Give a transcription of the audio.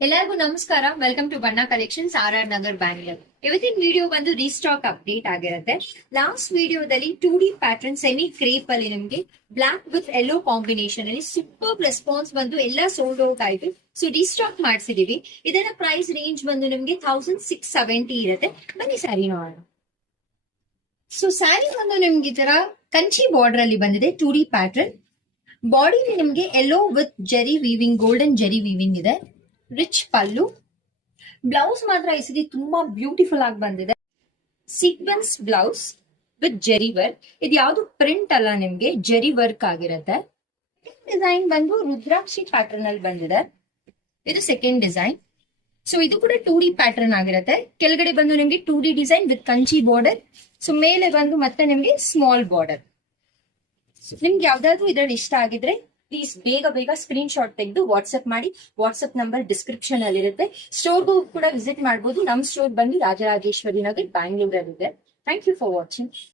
ಎಲ್ಲರಿಗೂ ನಮಸ್ಕಾರ. Welcome to ಬಣ್ಣ ಕಲೆಕ್ಷನ್ಸ್, RR ನಗರ್, ಬ್ಯಾಂಗ್ಳೂರ್. ಇವತ್ತಿನ ವಿಡಿಯೋ ಬಂದು ರೀಸ್ಟಾಕ್ ಅಪ್ಡೇಟ್ ಆಗಿರುತ್ತೆ. ಲಾಸ್ಟ್ ವಿಡಿಯೋದಲ್ಲಿ 2D ಪ್ಯಾಟರ್ನ್ ಸೆಮಿ ಕ್ರೇಪ್ ಅಲ್ಲಿ ನಿಮ್ಗೆ ಬ್ಲಾಕ್ ವಿತ್ ಯೆಲ್ಲೋ ಕಾಂಬಿನೇಷನ್ ಅಲ್ಲಿ ಸೂಪರ್ ರೆಸ್ಪಾನ್ಸ್ ಬಂದು ಎಲ್ಲ ಸೋಲ್ಡ್ ಔಟ್ ಆಯ್ತು. ಸೊ ರೀಸ್ಟಾಕ್ ಮಾಡಿಸಿದೀವಿ. ಇದರ ಪ್ರೈಸ್ ರೇಂಜ್ ಬಂದು ನಿಮ್ಗೆ 1670 ಇರುತ್ತೆ. ಬನ್ನಿ ಸ್ಯಾರಿ ನೋಡೋಣ. ಸೊ ಸ್ಯಾರಿ ಬಂದು ನಿಮ್ಗೆ ಈ ತರ ಕಂಚಿ ಬಾರ್ಡರ್ ಅಲ್ಲಿ ಬಂದಿದೆ. 2D ಪ್ಯಾಟರ್ನ್ ಬಾಡಿ ನಿಮ್ಗೆ yellow with Jerry weaving, golden Jerry weaving ಇದೆ. ರಿಚ್ ಪಲ್ಲು. ಬ್ಲೌಸ್ ಮಾತ್ರ ಈ ಸತಿ ತುಂಬಾ ಬ್ಯೂಟಿಫುಲ್ ಆಗಿ ಬಂದಿದೆ. Sequence blouse with Jerry work. ಇದು ಯಾವ್ದು ಪ್ರಿಂಟ್ ಅಲ್ಲ, ನಿಮ್ಗೆ ಜೆರಿ ವರ್ಕ್ ಆಗಿರುತ್ತೆ. ಡಿಸೈನ್ ಬಂದು ರುದ್ರಾಕ್ಷಿ ಪ್ಯಾಟರ್ನ್ ಅಲ್ಲಿ ಬಂದಿದೆ. ಇದು ಸೆಕೆಂಡ್ ಡಿಸೈನ್. ಸೊ ಇದು ಕೂಡ 2D ಪ್ಯಾಟರ್ನ್ ಆಗಿರುತ್ತೆ. ಕೆಳಗಡೆ ಬಂದು ನಿಮ್ಗೆ 2D design with Kanchi border. So ಮೇಲೆ ಬಂದು ಮತ್ತೆ ನಿಮ್ಗೆ ಸ್ಮಾಲ್ ಬಾರ್ಡರ್. ನಿಮ್ಗೆ ಯಾವ್ದಾದ್ರು ಇದ್ರಲ್ಲಿ ಇಷ್ಟ ಆಗಿದ್ರೆ ಪ್ಲೀಸ್ ಬೇಗ ಸ್ಕ್ರೀನ್ ಶಾಟ್ ತೆಗೆದು ವಾಟ್ಸ್ಆಪ್ ಮಾಡಿ. ವಾಟ್ಸ್ಆಪ್ ನಂಬರ್ ಡಿಸ್ಕ್ರಿಪ್ಷನ್ ಅಲ್ಲಿ ಇರುತ್ತೆ. ಸ್ಟೋರ್ಗೂ ಕೂಡ ವಿಸಿಟ್ ಮಾಡಬಹುದು. ನಮ್ ಸ್ಟೋರ್ ಬಂದು ರಾಜರಾಜೇಶ್ವರಿ ನಗರ್, ಬ್ಯಾಂಗ್ಳೂರಲ್ಲಿ ಇದೆ. Thank you for watching.